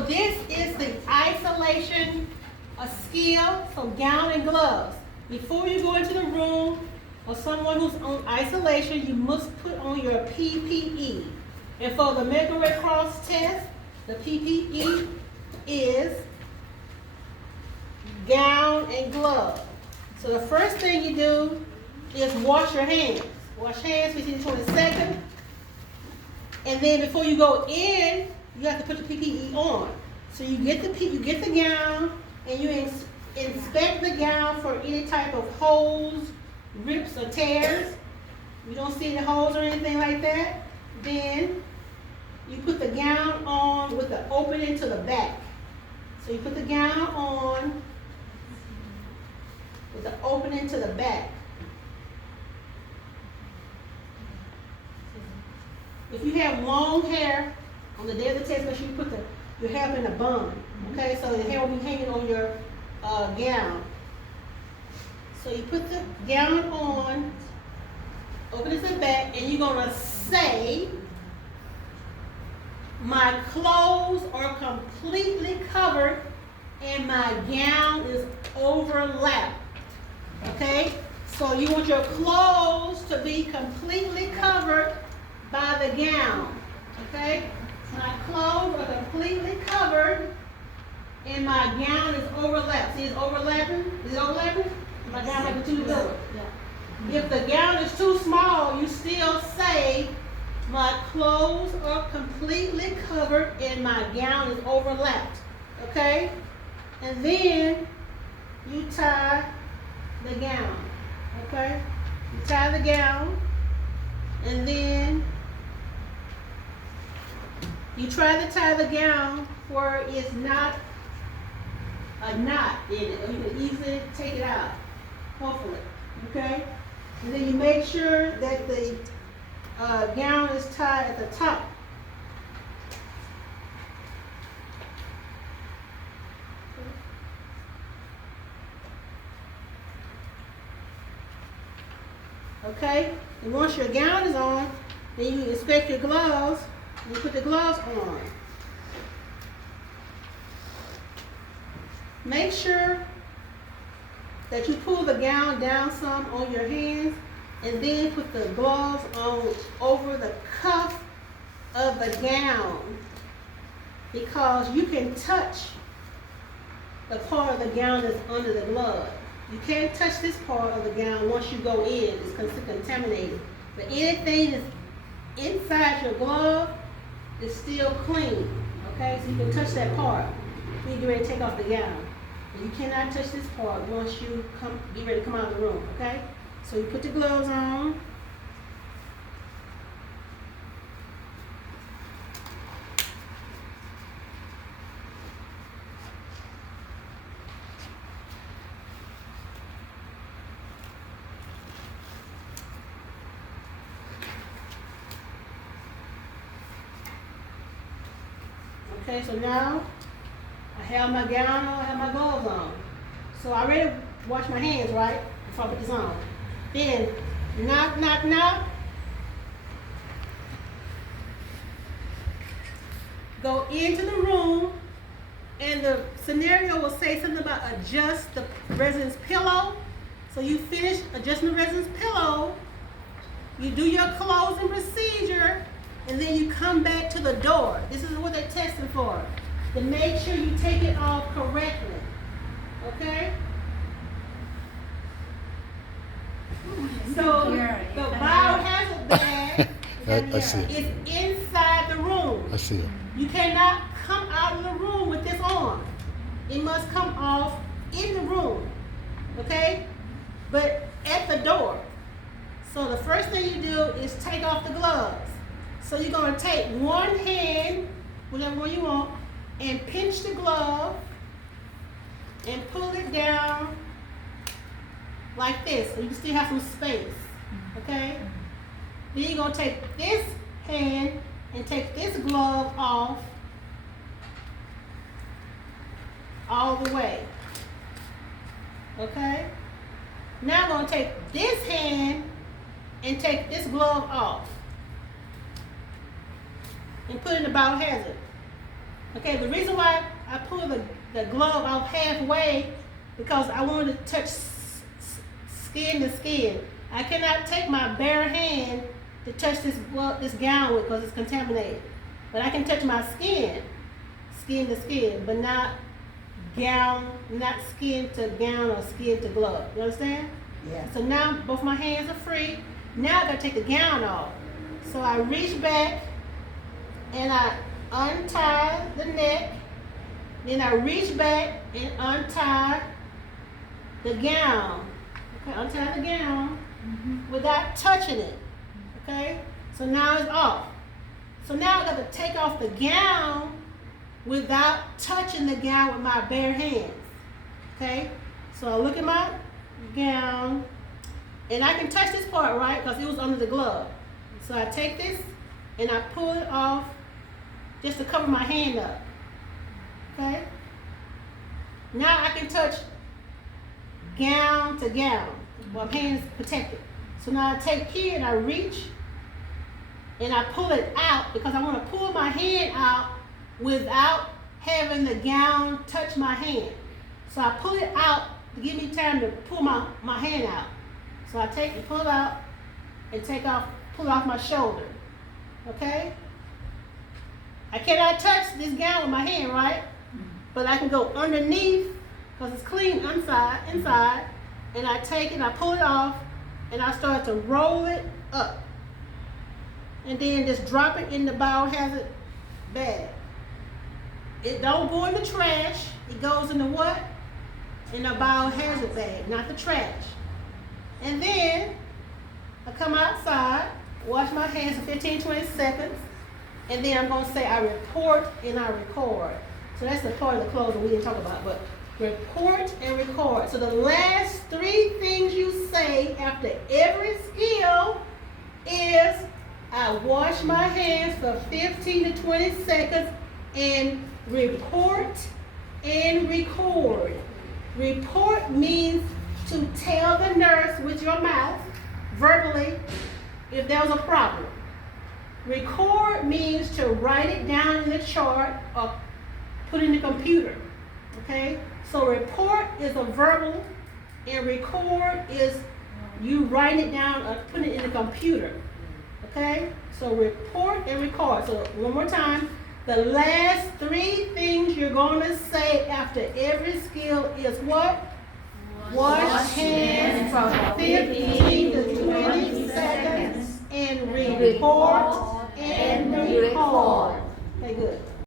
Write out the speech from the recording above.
this is the isolation skill, so gown and gloves. Before you go into the room of someone who's on isolation, you must put on your PPE. And for the American Red Cross test, the PPE is gown and glove. So the first thing you do is wash your hands. Wash hands 15 to 20 seconds. And then before you go in, you have to put your PPE on. So you get the gown and you inspect the gown for any type of holes, rips, or tears. You don't see any holes or anything like that. Then you put the gown on with the opening to the back. So you put the gown on with the opening to the back. If you have long hair, on the day of the test, make sure you put your hair up in a bun. Okay, so the hair will be hanging on your gown. So you put the gown on, open it to the back, and you're gonna say, my clothes are completely covered and my gown is overlapped. Okay? So you want your clothes to be completely covered by the gown. Okay? My clothes are completely covered and my gown is overlapped. See, it's overlapping? Is it overlapping? My gown might be too big. Yeah. If the gown is too small, you still say, my clothes are completely covered and my gown is overlapped. Okay? And then you tie the gown. Okay? You tie the gown and then you try to tie the gown where it's not a knot in it, or you can easily take it out, hopefully. Okay? And then you make sure that the gown is tied at the top. Okay? And once your gown is on, then you inspect your gloves, and you put the gloves on. Make sure that you pull the gown down some on your hands and then put the gloves on over the cuff of the gown, because you can touch the part of the gown that's under the glove. You can't touch this part of the gown once you go in. It's contaminated. But anything that's inside your glove is still clean. Okay, so you can touch that part when you get ready to take off the gown. And you cannot touch this part once you get ready to come out of the room. Okay, so you put the gloves on. Okay, so now I have my gown on, I have my gloves on. So I already washed my hands, right? Before I put this on. Then, knock, knock, knock. Go into the room, and the scenario will say something about adjust the resident's pillow. So you finish adjusting the resident's pillow, you do your closing procedure, and then you come back to the door. This is what they're testing for, to make sure you take it off correctly. Okay? So the biohazard bag I see it. is inside the room. I see it. You cannot come out of the room with this on. It must come off in the room. Okay? But at the door. So the first thing you do is take off the gloves. So you're going to take one hand, whichever one you want, and pinch the glove and pull it down like this, so you can still have some space. Okay? Then you're going to take this hand and take this glove off all the way. Okay? Now I'm going to take this hand and take this glove off and put it in the biohazard. Okay, the reason why I pulled the glove off halfway, because I wanted to touch skin to skin. I cannot take my bare hand to touch this gown with, because it's contaminated. But I can touch my skin to skin, but not skin to gown or skin to glove. You understand? Yeah. So now both my hands are free. Now I gotta take the gown off. So I reach back and I untie the neck. Then I reach back and untie the gown. Okay, untie the gown without touching it. Okay? So now it's off. So now I gotta take off the gown without touching the gown with my bare hands. Okay? So I look at my gown, and I can touch this part, right? Because it was under the glove. So I take this and I pull it off just to cover my hand up. Okay? Now I can touch gown to gown. My hand is protected. So now I take here and I reach and I pull it out, because I want to pull my hand out without having the gown touch my hand. So I pull it out to give me time to pull my hand out. So I take and pull it out and pull off my shoulder. Okay? I cannot touch this gown with my hand, right? But I can go underneath, because it's clean inside, and I take it, I pull it off, and I start to roll it up. And then just drop it in the biohazard bag. It don't go in the trash. It goes in the what? In the biohazard bag, not the trash. And then I come outside, wash my hands for 15-20 seconds, and then I'm going to say I report and I record. So that's the part of the closing we didn't talk about, but report and record. So the last 3 things you say after every skill is I wash my hands for 15 to 20 seconds and report and record. Report means to tell the nurse with your mouth, verbally, if there was a problem. Record means to write it down in the chart or put it in the computer. Okay? So report is a verbal, and record is you writing it down or putting it in the computer. Okay? So report and record. So one more time. The last 3 things you're going to say after every skill is what? Wash hands for 15 to 20 seconds and report and record. Okay, good.